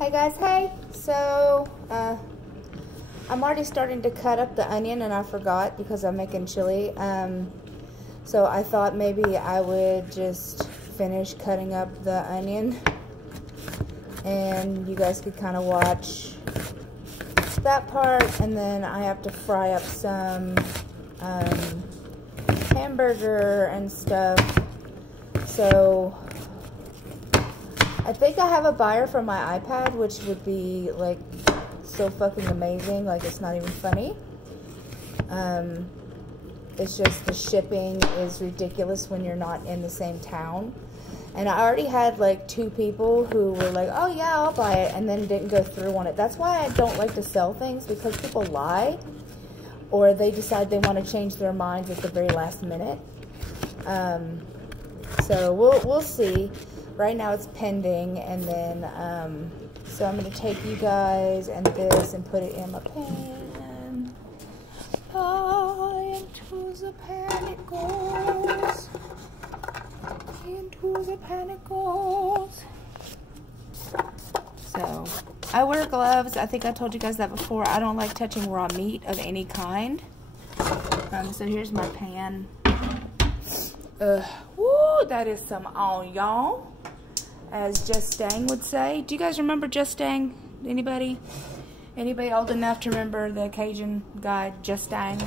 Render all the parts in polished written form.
Hey guys, hey! So, I'm already starting to cut up the onion and I forgot because I'm making chili. So I thought maybe I would just finish cutting up the onion and you guys could kind of watch that part, and then I have to fry up some hamburger and stuff. So I think I have a buyer for my iPad, which would be like so fucking amazing. Like, it's not even funny. It's just the shipping is ridiculous when you're not in the same town. And I already had like 2 people who were like, oh yeah, I'll buy it, and then didn't go through on it. That's why I don't like to sell things, because people lie or they decide they want to change their minds at the very last minute. So we'll see. Right now it's pending, and then so I'm going to take you guys and this and put it in my pan. Into the pan it goes. Into the pan it goes. So I wear gloves. I think I told you guys that before. I don't like touching raw meat of any kind. So here's my pan. Woo, that is some onion, as Just Dang would say. Do you guys remember Just Dang? Anybody? Anybody old enough to remember the Cajun guy, Just Dang?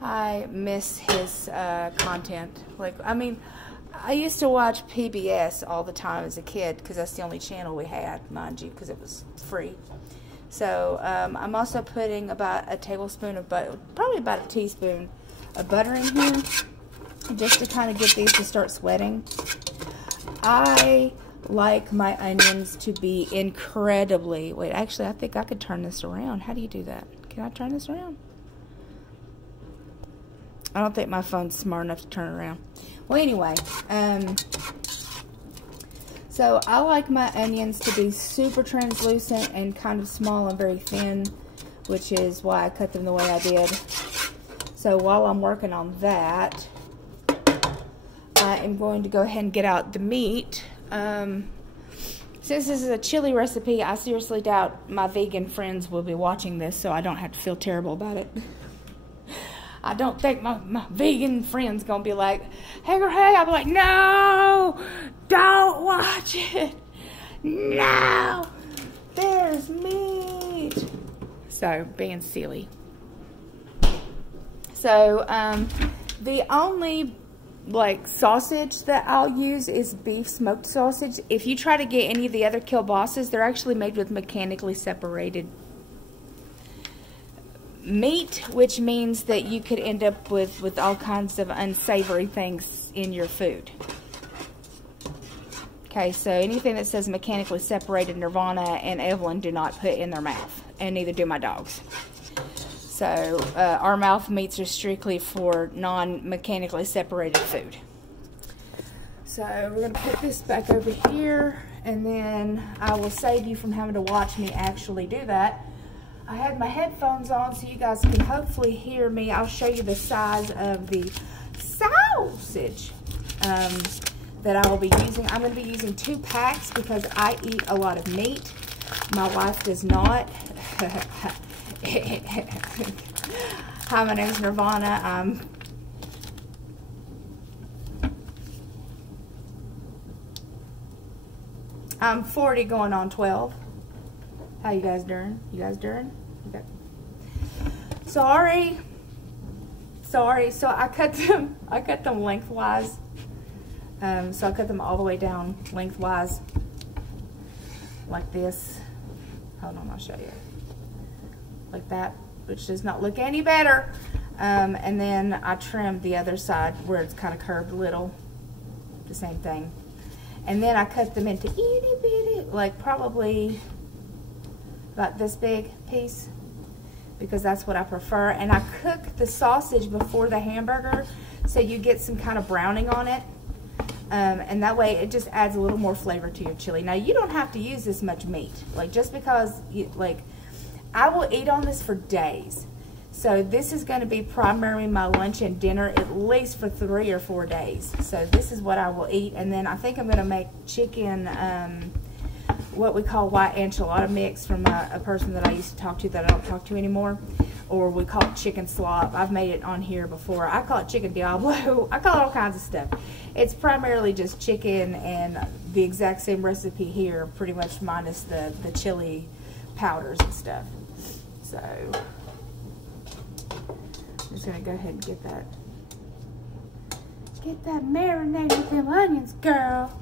I miss his content. Like, I mean, I used to watch PBS all the time as a kid, because that's the only channel we had, mind you, because it was free. So I'm also putting about a tablespoon of butter, probably about a teaspoon of butter in here, just to kind of get these to start sweating. I like my onions to be incredibly, wait, actually I think I could turn this around. How do you do that? Can I turn this around? I don't think my phone's smart enough to turn it around. Well, anyway, so I like my onions to be super translucent and kind of small and very thin, which is why I cut them the way I did. So while I'm working on that, I am going to go ahead and get out the meat. Since this is a chili recipe, I seriously doubt my vegan friends will be watching this, so I don't have to feel terrible about it. I don't think my vegan friends gonna be like, hey girl, hey. I'll be like, no, don't watch it. No, there's meat. So, being silly. So, the only like sausage that I'll use is beef smoked sausage. If you try to get any of the other kielbasa's, they're actually made with mechanically separated meat, which means that you could end up with all kinds of unsavory things in your food. Okay, so anything that says mechanically separated, Nirvana and Evelyn do not put in their mouth, and neither do my dogs. So our mouth meats are strictly for non-mechanically separated food. So we're going to put this back over here, and then I will save you from having to watch me actually do that. I had my headphones on so you guys can hopefully hear me. I'll show you the size of the sausage that I will be using. I'm going to be using 2 packs because I eat a lot of meat. My wife does not. Hi, my name's Nirvana. I'm 40 going on 12. How you guys doing? You guys doing? Okay. Sorry. So I cut them lengthwise. So I cut them all the way down lengthwise, like this. Hold on, I'll show you. Like that, which does not look any better. And then I trimmed the other side where it's kind of curved a little. The same thing. And then I cut them into itty bitty, like probably about this big piece, because that's what I prefer. And I cook the sausage before the hamburger, so you get some kind of browning on it. And that way it just adds a little more flavor to your chili. Now, you don't have to use this much meat. Like, just because, I will eat on this for days. So this is going to be primarily my lunch and dinner, at least for 3 or 4 days. So this is what I will eat. And then I think I'm going to make chicken what we call white enchilada mix from a person that I used to talk to that I don't talk to anymore. Or we call it chicken slop. I've made it on here before. I call it chicken Diablo. I call it all kinds of stuff. It's primarily just chicken and the exact same recipe here, pretty much minus the chili powders and stuff. So, I'm just gonna go ahead and get that marinated with them onions, girl.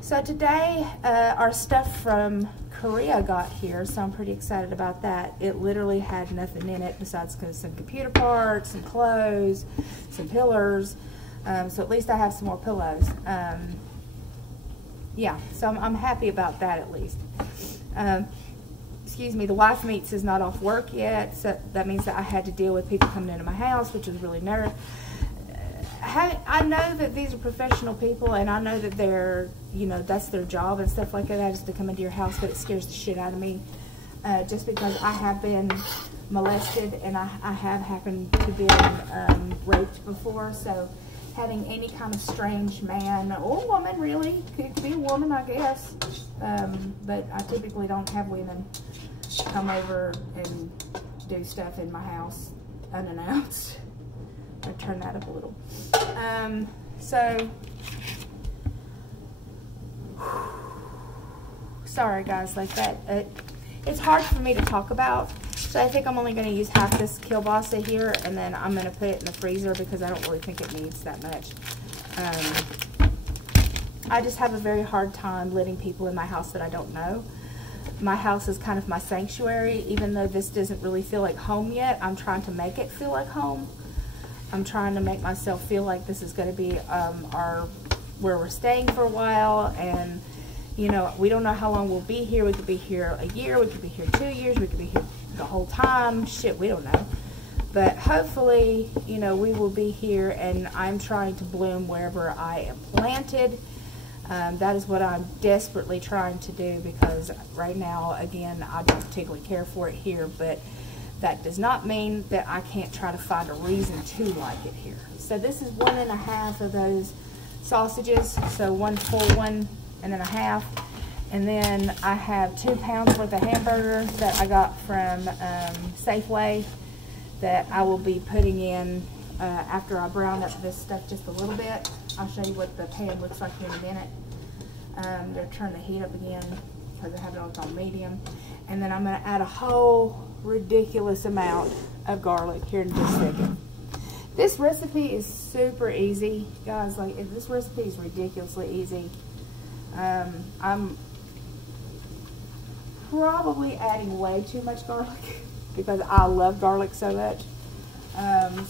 So today, our stuff from Korea got here, so I'm pretty excited about that. It literally had nothing in it besides some computer parts, some clothes, some pillars. So at least I have some more pillows. Yeah, so I'm happy about that at least. Excuse me, the wife meets is not off work yet, so that means that I had to deal with people coming into my house, which was really nerve. I know that these are professional people, and I know that they're, you know, that's their job and stuff like that, is to come into your house, but it scares the shit out of me. Just because I have been molested and I have happened to be raped before, so having any kind of strange man or woman, really, could be a woman, I guess, but I typically don't have women come over and do stuff in my house unannounced. I turn that up a little. Sorry guys, like that. It's hard for me to talk about, so I think I'm only going to use half this kielbasa here, and then I'm going to put it in the freezer because I don't really think it needs that much. I just have a very hard time letting people in my house that I don't know. My house is kind of my sanctuary, even though this doesn't really feel like home yet. I'm trying to make it feel like home. I'm trying to make myself feel like this is going to be where we're staying for a while, and you know, we don't know how long we'll be here. We could be here a year, we could be here 2 years, we could be here the whole time. Shit, we don't know. But hopefully, you know, we will be here, and I'm trying to bloom wherever I am planted. That is what I'm desperately trying to do, because right now, again, I don't particularly care for it here, but that does not mean that I can't try to find a reason to like it here. So this is 1.5 of those sausages, so 1 full 1.5, and then I have 2 pounds worth of hamburger that I got from Safeway that I will be putting in after I brown up this stuff just a little bit. I'll show you what the pan looks like here in a minute. I'm going to turn the heat up again because I have it on medium, and then I'm going to add a whole ridiculous amount of garlic here in just a second. This recipe is super easy, guys. Like, this recipe is ridiculously easy. I'm probably adding way too much garlic because I love garlic so much.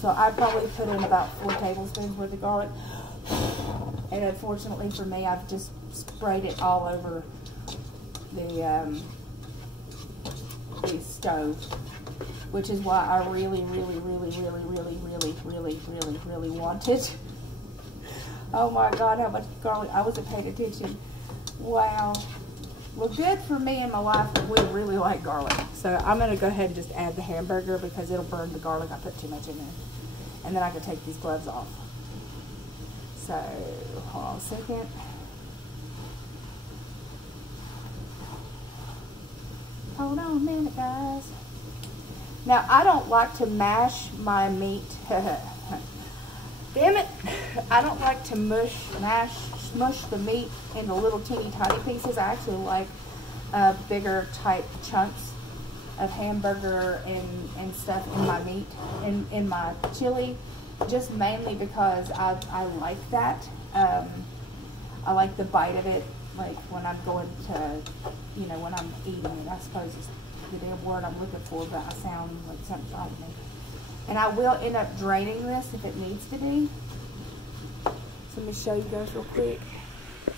So I probably put in about 4 tablespoons worth of garlic, and unfortunately for me, I've just sprayed it all over the stove, which is why I really wanted. Oh my God, how much garlic! I wasn't paying attention. Wow. Well, good for me and my wife, we really like garlic. So I'm going to go ahead and just add the hamburger because it'll burn the garlic. I put too much in there. And then I can take these gloves off. So, hold on a second. Hold on a minute, guys. Now, I don't like to mash my meat. Damn it. I don't like to smush the meat into little teeny tiny pieces. I actually like bigger type chunks of hamburger and stuff in my meat, in my chili, just mainly because I like that. I like the bite of it, like when I'm going to, you know, when I'm eating it. I suppose it's the damn word I'm looking for, but I sound like something's wrong with me. And I will end up draining this if it needs to be. So let me show you guys real quick.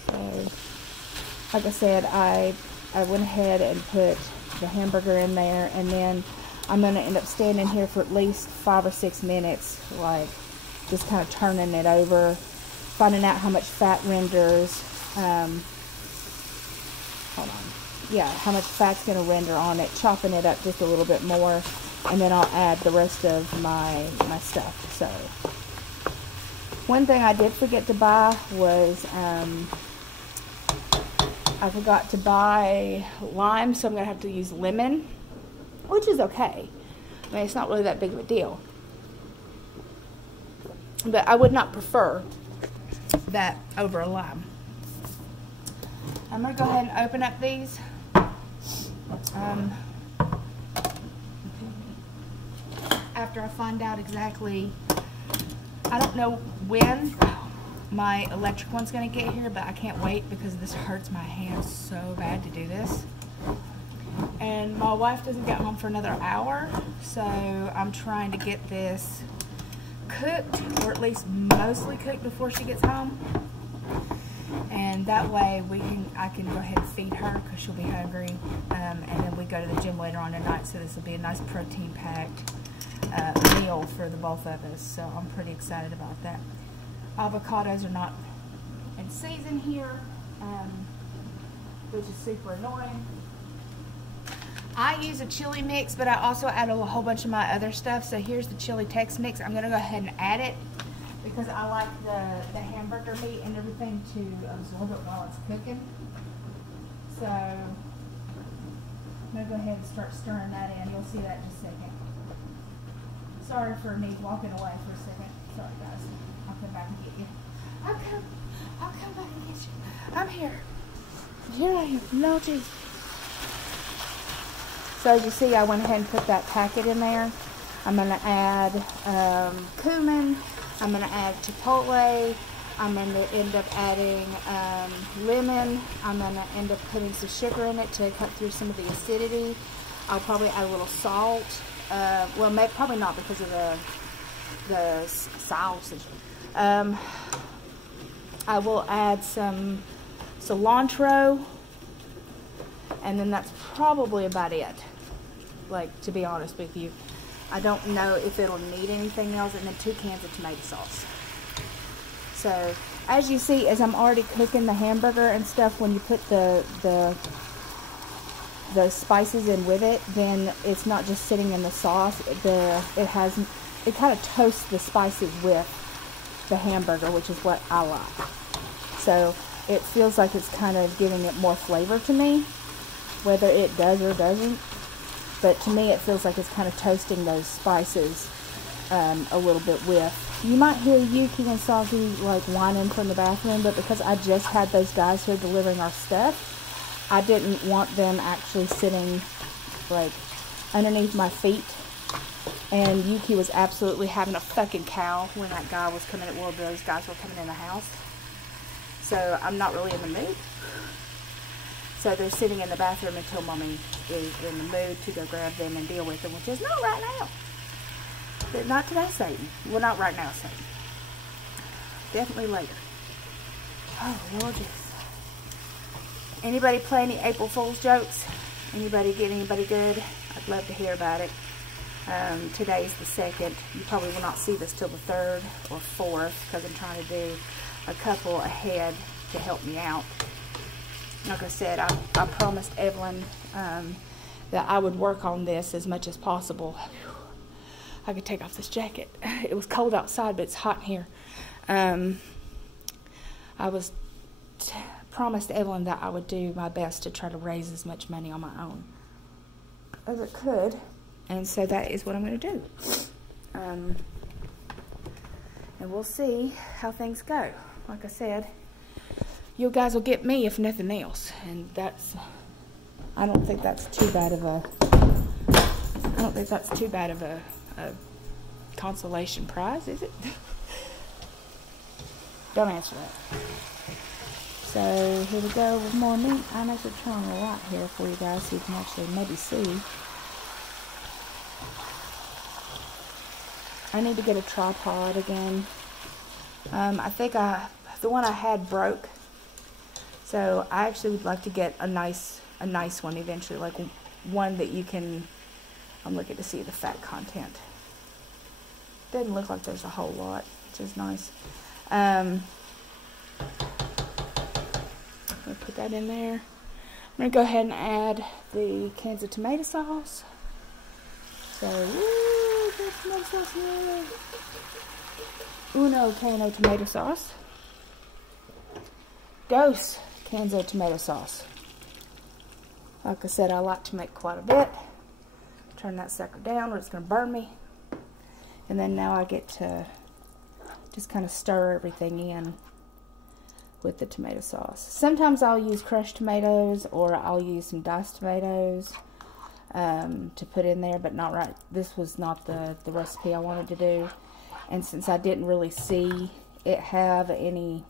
So, like I said, I went ahead and put the hamburger in there, and then I'm going to end up standing here for at least 5 or 6 minutes, like just kind of turning it over, finding out how much fat renders. Hold on. Yeah, how much fat's going to render on it, chopping it up just a little bit more, and then I'll add the rest of my stuff. So, one thing I did forget to buy was I forgot to buy lime, so I'm going to have to use lemon, which is okay. I mean, it's not really that big of a deal. But I would not prefer that over a lime. I'm going to go ahead and open up these. After I find out exactly, I don't know when my electric one's going to get here, but I can't wait because this hurts my hands so bad to do this. And my wife doesn't get home for another hour, so I'm trying to get this cooked, or at least mostly cooked before she gets home. And that way I can go ahead and feed her because she'll be hungry. And then we go to the gym later on tonight, so this will be a nice protein-packed meal for the both of us. So I'm pretty excited about that. Avocados are not in season here, which is super annoying. I use a chili mix, but I also add a whole bunch of my other stuff. So here's the chili Tex mix. I'm going to go ahead and add it because I like the hamburger meat and everything to absorb it while it's cooking. So I'm going to go ahead and start stirring that in. You'll see that in a second. Sorry for me walking away for a second. Sorry, guys. I'll come back and get you. I'll come back and get you. I'm here. Here I am. No, geez. So as you see, I went ahead and put that packet in there. I'm going to add cumin. I'm going to add chipotle. I'm going to end up adding lemon. I'm going to end up putting some sugar in it to cut through some of the acidity. I'll probably add a little salt. Well, maybe, probably not because of the sausage. I will add some cilantro, and then that's probably about it. Like, to be honest with you, I don't know if it'll need anything else, and then 2 cans of tomato sauce. So, as you see, as I'm already cooking the hamburger and stuff, when you put the spices in with it, then it's not just sitting in the sauce. It kind of toasts the spices with the hamburger, which is what I like. So it feels like it's kind of giving it more flavor to me, whether it does or doesn't. But to me, it feels like it's kind of toasting those spices a little bit with. You might hear Yuki and Soggy like whining from the bathroom, but because I just had those guys here delivering our stuff, I didn't want them actually sitting like underneath my feet. And Yuki was absolutely having a fucking cow when that guy was coming in. Well, those guys were coming in the house. So I'm not really in the mood. So they're sitting in the bathroom until Mommy is in the mood to go grab them and deal with them, which is not right now. But not today, Satan. Well, not right now, Satan. Definitely later. Oh, Lord, yes. Anybody play any April Fool's jokes? Anybody get anybody good? I'd love to hear about it. Today's the 2nd. You probably will not see this till the 3rd or 4th because I'm trying to do a couple ahead to help me out. Like I said, I promised Evelyn that I would work on this as much as possible. I could take off this jacket. It was cold outside, but it's hot in here. I was promised Evelyn that I would do my best to try to raise as much money on my own as I could. And so that is what I'm going to do. And we'll see how things go. Like I said, you guys will get me if nothing else. And I don't think that's too bad of a consolation prize, is it? Don't answer that. So here we go with more meat. I'm actually trying a lot here for you guys so you can actually maybe see. I need to get a tripod again. I think the one I had broke. So I actually would like to get a nice one eventually, like one that you can. I'm looking to see the fat content. Doesn't look like there's a whole lot, which is nice. I'll put that in there. I'm gonna go ahead and add the cans of tomato sauce. So, tomato sauce here. Uno can of tomato sauce. Dos cans of tomato sauce. Like I said, I like to make quite a bit. Turn that sucker down or it's going to burn me. And then now I get to just kind of stir everything in with the tomato sauce. Sometimes I'll use crushed tomatoes or I'll use some diced tomatoes to put in there, but not right. This was not the recipe I wanted to do. And since I didn't really see it have any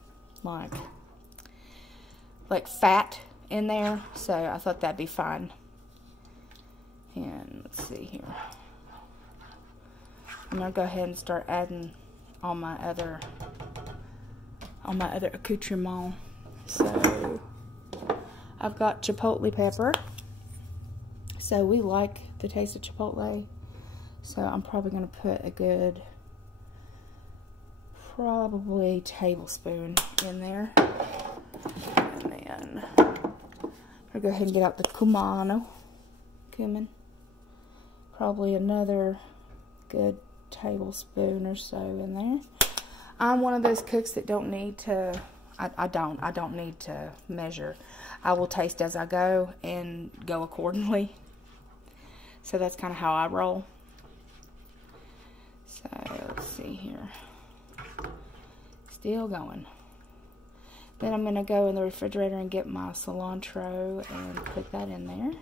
like fat in there, so I thought that'd be fine. And let's see here. I'm gonna go ahead and start adding all my other accoutrements. So I've got chipotle pepper. So we like the taste of chipotle. So I'm probably gonna put a good, probably tablespoon in there. And then I'll go ahead and get out the cumin. Probably another good tablespoon or so in there. I'm one of those cooks that don't need to, I don't need to measure. I will taste as I go and go accordingly. So that's kind of how I roll. So let's see here. Still going. Then I'm going to go in the refrigerator and get my cilantro and put that in there.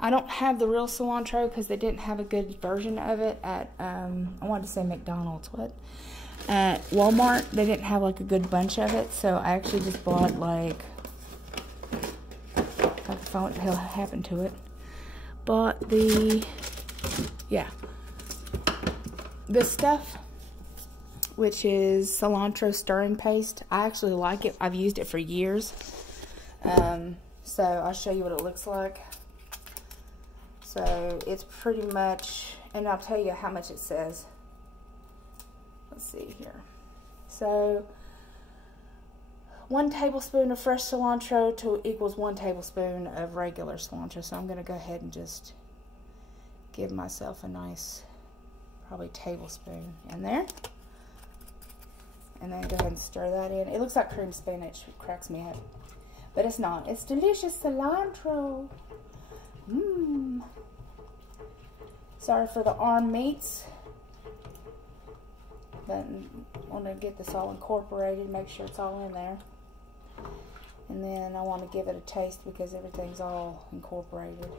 I don't have the real cilantro because they didn't have a good version of it at, I wanted to say McDonald's, what? At Walmart, they didn't have like a good bunch of it, so I actually just bought like, I can find what the hell happened to it. Bought the, yeah, this stuff, which is cilantro stirring paste. I actually like it. I've used it for years. So I'll show you what it looks like. So it's pretty much, and I'll tell you how much it says. Let's see here. So 1 tablespoon of fresh cilantro equals 1 tablespoon of regular cilantro. So I'm going to go ahead and just give myself a nice, probably tablespoon in there. And then go ahead and stir that in. It looks like cream spinach. It cracks me up. But it's not. It's delicious cilantro. Mmm. Sorry for the arm meats. But I want to get this all incorporated. Make sure it's all in there. And then I want to give it a taste because everything's all incorporated.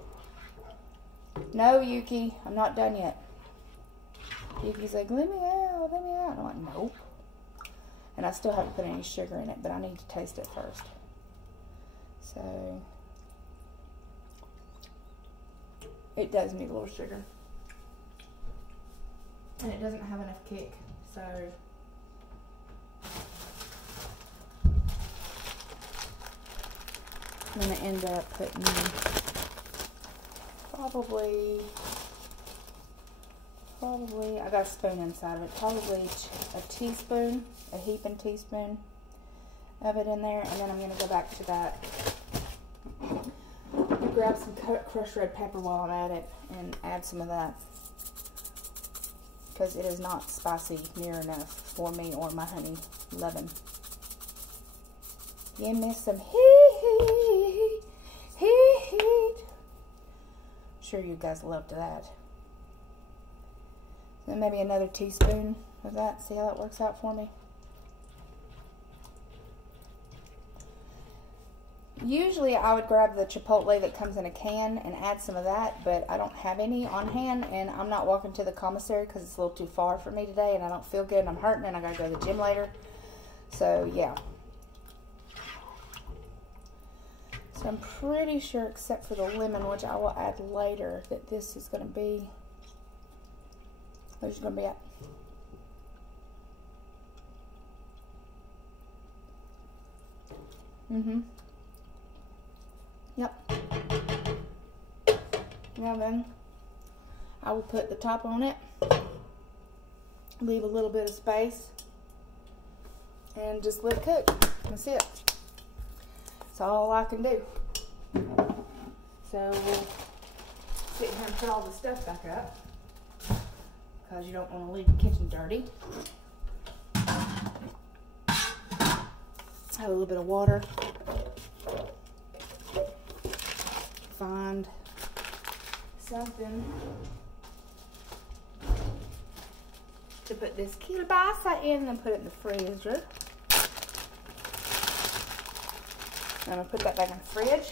No, Yuki. I'm not done yet. Yuki's like, let me out, let me out. I'm like, nope. And I still haven't put any sugar in it, but I need to taste it first. So, it does need a little sugar. And it doesn't have enough kick, so. I'm going to end up putting probably, I got a spoon inside of it, probably a teaspoon, a heaping teaspoon of it in there, and then I'm going to go back to that, grab some crushed red pepper while I'm at it, and add some of that, because it is not spicy near enough for me or my honey lovin'. Give me some heat. Sure you guys loved that. Then maybe another teaspoon of that. See how that works out for me? Usually I would grab the chipotle that comes in a can and add some of that, but I don't have any on hand, and I'm not walking to the commissary because it's a little too far for me today, and I don't feel good, and I'm hurting, and I gotta go to the gym later. So yeah. So I'm pretty sure, except for the lemon, which I will add later, that this is going to be, where's it going to be at? Yep. Now then, I will put the top on it, leave a little bit of space, and just let it cook. That's it. That's all I can do. So we'll sit here and put all the stuff back up, because you don't want to leave the kitchen dirty. Add a little bit of water. find something to put this kielbasa in and put it in the freezer. I'm gonna put that back in the fridge.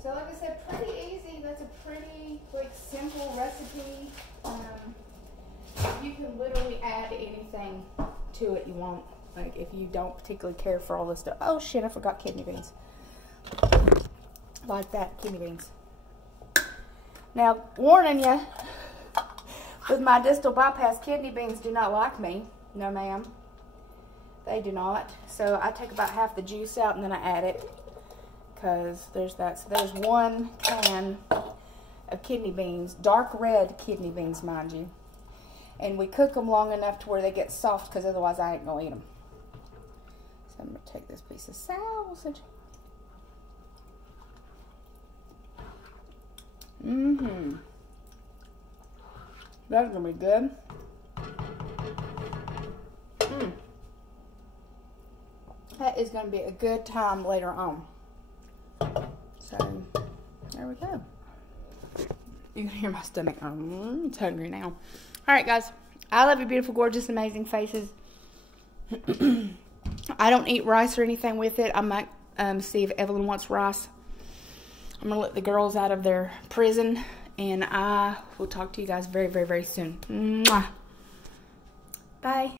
So like I said, pretty easy. That's a pretty like simple recipe. You can literally add anything to it you want. Like if you don't particularly care for all this stuff. Oh shit, I forgot kidney beans. Like that, kidney beans. Now, warning you, with my distal bypass, kidney beans do not like me. No ma'am. They do not. So I take about half the juice out and then I add it. Because there's that. So there's 1 can of kidney beans. Dark red kidney beans, mind you. And we cook them long enough to where they get soft, because otherwise I ain't going to eat them. So I'm going to take this piece of sausage. That's going to be good. That is going to be a good time later on. So, there we go. You can hear my stomach. It's hungry now. Alright, guys. I love your beautiful, gorgeous, amazing faces. I don't eat rice or anything with it. I might see if Evelyn wants rice. I'm going to let the girls out of their prison. And I will talk to you guys very, very, very soon. Mwah. Bye.